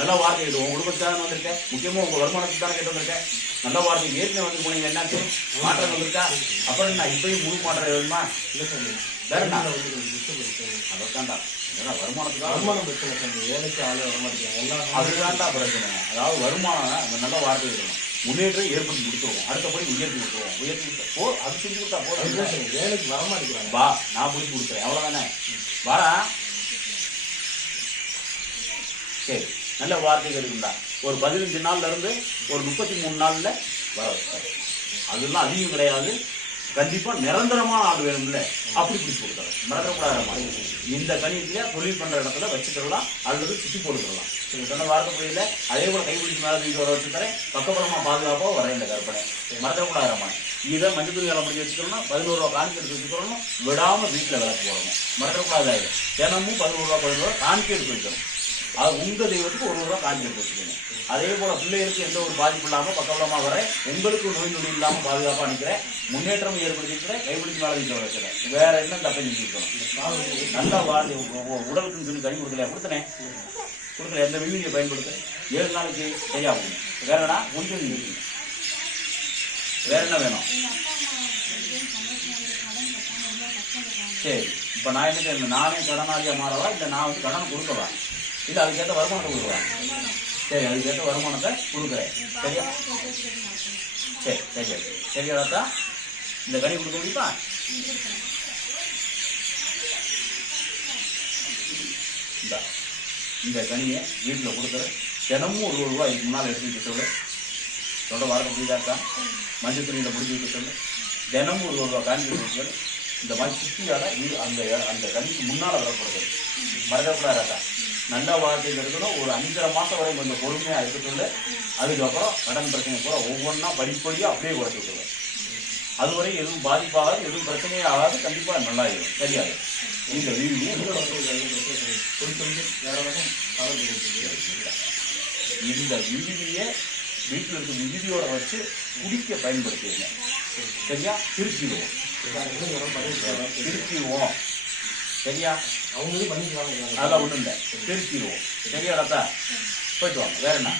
நல்ல வார்த்தை கேட்டு உங்க குடும்பத்துக்காக வந்திருக்கேன், முக்கியமா உங்க வருமானத்துக்கு தானே கேட்டு வந்திருக்கேன். நல்ல வார்த்தை ஏற்கனவே வந்து போனீங்க, என்னாச்சு மாற்றம் வந்திருக்கா? அப்புறம் என்ன இப்பயும் முழு மாற்றம் வேணுமா? வேற என்ன அதான்டா வருமானத்துக்காக வருமானம் பிரச்சனை, வேலைக்கு ஆளு வரமாட்டேங்க, அதுதான்டா பிரச்சனை. அதாவது வருமானம் நல்ல வார்த்தை இருக்கணும், முன்னேற்றம் ஏற்படுத்தி கொடுத்துருவோம், அடுத்தபடி உயர்த்தி கொடுத்துருவோம். உயர்த்தி கொடுத்தா அது செஞ்சு கொடுத்தா போதும். வேலைக்கு வரமாட்டேங்கிறாங்க, வா நான் பிடிச்சி கொடுக்குறேன், அவ்வளோதானே. வாடா சரி. நல்ல வார்த்தைகள் இருந்தா ஒரு 15 நாள்ல இருந்து ஒரு 33 நாள்ல வர வைப்பாரு. அதெல்லாம் அதிகம் கிடையாது, கண்டிப்பா நிரந்தரமான ஆள் வேணும்ல, அப்படி பிடிச்சி கொடுக்குறேன். மறக்கக்கூடாது. இந்த கணியத்தில தொழில் பண்ற இடத்துல வச்சுக்கலாம் அல்லது சுற்றி போட்டுக்கலாம். சொன்ன வார்த்தை புரியல. அதே போல கைப்பிடிச்சு மேலே தூக்கி வர வச்சு தரேன், பக்கப்புறமா பாதுகாப்பாக வர இந்த கற்பனை. மறக்கக்கூடாது. இதை மஞ்சள் துணி வேலை முடிஞ்சு வச்சுக்கணும், 11 ரூபா காணிக்கை எடுத்து வச்சுக்கணும், விடாம வீட்டில் விளக்கு போடணும். மறக்கக்கூடாது. தினமும் 11 ரூபா 11 ரூபா காணிக்கை எடுத்து வைக்கணும். அது உங்க தெய்வத்துக்கு 1 ரூபா காணிக்கை எடுத்து வச்சுக்கணும். அதே போல பிள்ளைகளுக்கு எந்த ஒரு பாதிப்பு இல்லாமல் பக்கபலமா வர, உங்களுக்கு நோய் நொடி இல்லாமல் பாதுகாப்பாக நிற்கிறேன், முன்னேற்றம் ஏற்படுத்திக்கிறேன், கைப்பிடிச்சு மேலே வீட்டில் வைக்கிறேன். வேற என்ன தப்பை செஞ்சுக்கணும். நல்லா வாழ்ந்து உடலுக்குன்னு சொல்லி கனி கொடுக்கல கொடுத்தனேன், கொடுக்கல. எந்த விவியை பயன்படுத்த 7 நாளைக்கு சரியாகும். வேறடா முடிஞ்சு வேற என்ன வேணும்? சரி, இப்போ நான் என்ன செய்யணும்? நானே கடனாளியாக மாறவா, இல்லை நான் வந்து கடன் கொடுக்கவா, இல்லை அதுக்கேற்ற வருமானத்தை கொடுக்குறேன்? சரி, அதுக்கேற்ற வருமானத்தை கொடுக்குறேன். சரியா? சரி சரி சரியாடா. இந்த கனி கொடுக்க முடியுமா? இந்த கனியை வீட்டில் கொடுக்குற தினமும் 1 ரூபா இதுக்கு முன்னால் எடுத்து வைக்க சொல்லு. சொல்கிற வாரத்தை புரியுதா இருக்கா? மஞ்சள் துணியில் முடிஞ்சு வைக்க சொல்லு. தினமும் 1 ரூபா காஞ்சி வைக்க. இந்த மாதிரி சுற்றியால் அந்த அந்த கனிக்கு முன்னால் வரப்படுறது. மறக்கக்கூடாதா? நல்ல வார்த்தைகள் இருக்கணும். ஒரு 5.5 மாதம் வரை கொஞ்சம் பொறுமையாக இருக்க சொல்லு. அதுக்கப்புறம் கடன் பிரச்சனை கூட ஒவ்வொன்றா படிப்படியாக அப்படியே குறைச்சி விட்டுருவேன். அதுவரை எதுவும் பாதிப்பாகாது, எதுவும் பிரச்சனையே ஆகாது, கண்டிப்பாக நல்லாயிடும். சரியாது? இந்த வீடியோ இந்த விதியை வீட்டில் இருக்க விதியோட வச்சு குடிக்க பயன்படுத்திடுங்க. சரியா? திருச்சிடுவோம். சரியா? அவங்களும் பண்ணிக்கலாம், அதெல்லாம் ஒன்றும் இல்லை. திருச்சிடுவோம். சரியாடா? போயிட்டு வாங்க. வேற என்ன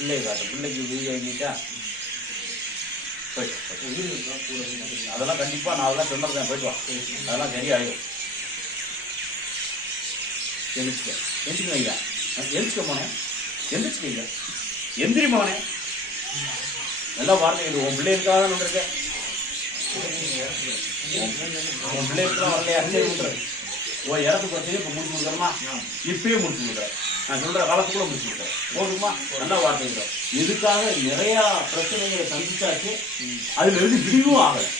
இல்லை காட்டு பிள்ளைக்கு வீடு வாங்கிட்டா போயிட்டு அதெல்லாம் கண்டிப்பாக நான் அதெல்லாம் சொன்னதுதான். போயிட்டு வா, அதெல்லாம் சரியாயிடும். எந்திரிச்சுக்க ஐயா, எந்திரிச்சுக்க போனேன், எந்திரிச்சுக்க ஐயா, எந்திரி மகனே. நல்லா வார்த்தைகள் உன் பிள்ளைகளுக்காக தான் வந்திருக்கேன். உன் பிள்ளைகளுக்குலாம் வரலையா? உன் இடத்துக்கு வச்சு இப்போ முடிச்சு கொடுக்குறோமா? இப்பயே முடிச்சு கொடுக்குறேன். நான் சொல்கிற காலத்துக்குள்ள முடிச்சு கொடுக்குறேன். போதுமா? நல்லா வார்த்தைகள். எதுக்காக நிறையா பிரச்சனைகளை சந்திச்சாச்சு, அதுல இருந்து விரிவும் ஆகலை.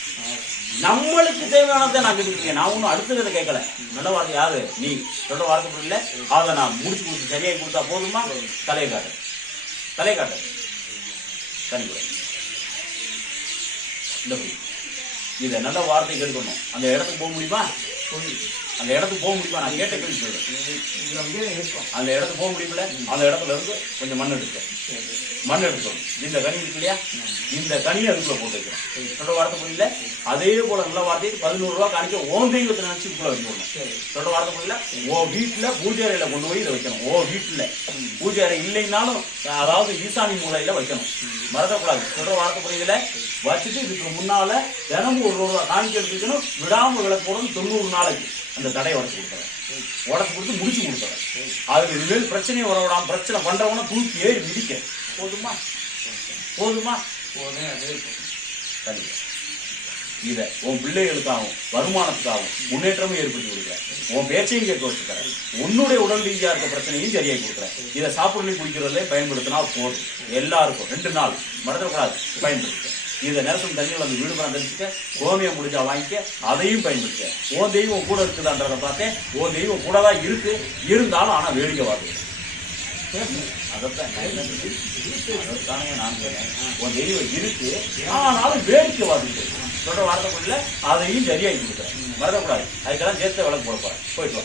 நம்மளுக்கு தேவையானதை நான் கேட்டுருக்கேன். நான் ஒன்றும் அடுத்ததை கேட்கல. நல்ல வார்த்தை யாரு? நீ சொல்ற வார்த்தை புரியல, அதை நான் முடிச்சு கொடுத்து சரியாகி கொடுத்தா போதுமா? தலையை காட்டு, தலையை காட்டு. தனி கூட இந்த இதை நல்ல வார்த்தை கேட்கணும். அந்த இடத்துக்கு போக முடியுமா? அந்த இடத்துக்கு போக முடியுமா? நான் கேட்ட கேள்வி சொல்றேன். அந்த இடத்துக்கு போக முடியல. அந்த இடத்துல இருந்து கொஞ்சம் மண் எடுத்துக்கணும். இந்த கனி இருக்கு இல்லையா, இந்த கனியை அதுக்குள்ள போட்டு வைக்கிறோம். சொல்ற வார்த்தை புரியல. அதே போல நல்ல வார்த்தையை 11 ரூபா காணிக்க ஓன் தெய்வத்தை நினைச்சு இதுக்குள்ள வைக்கணும். சொல்ற வார்த்தை புரியல. ஓ வீட்டுல பூஜை அறையில கொண்டு போய் இதை வைக்கணும். ஓ வீட்டுல பூஜை அறை இல்லைன்னாலும் அதாவது ஈசானி மூலையில வைக்கணும். மறக்கக்கூடாது. சொல்ற வார்த்தை புரியல. வச்சுட்டு இதுக்கு முன்னால தினமும் 1 ரூபா காணிக்க எடுத்துக்கணும். விடாம விளக்கு போடணும். 90 நாளைக்கு அந்த தடையை உடச்சு கொடுக்குறேன். உடச்சு கொடுத்து முடிச்சு கொடுக்குறேன். அதுக்கு இனிமேல் பிரச்சனையை வர விடாம பிரச்சனை பண்றவன தூக்கி ஏறி மிதிக்க. போதுமா? போதுமா? இதை உன் பிள்ளைகளுக்காகவும் வருமானத்துக்காகவும் முன்னேற்றமும் ஏற்படுத்தி கொடுக்குறேன். உன் பேச்சையும் கேட்க வச்சுக்கிறேன். உன்னுடைய உடல் ரீதியாக இருக்க பிரச்சனையும் சரியாகி கொடுக்குறேன். இதை சாப்பிடலையும் குடிக்கிறதுலே பயன்படுத்தினா போதும். எல்லாருக்கும் 2 நாள் மறந்துடக்கூடாது பயன்படுத்த. இதை நேரத்தில் தண்ணியில் அந்த வீடு பணம் தெரிஞ்சுக்க, கோமியம் முடிஞ்சா வாங்கிக்க, அதையும் பயன்படுத்த. உன் தெய்வம் கூட இருக்குதான்றதை பார்த்தேன். உன் தெய்வம் கூட தான் இருக்கு, இருந்தாலும் ஆனால் வேடிக்கை வாங்க. அதைத்தானே நான் சொன்னேன். உன் தெய்வம் இருக்கு, ஆனாலும் வேடிக்கை வாங்கிட்டு சொல்ற வார்த்தைக்குள்ள அதையும் சரியாகி கொடுக்குறேன். மறக்கக்கூடாது. அதுக்கெல்லாம் சேர்த்து விளக்கு போட போறேன். போயிட்டு வா.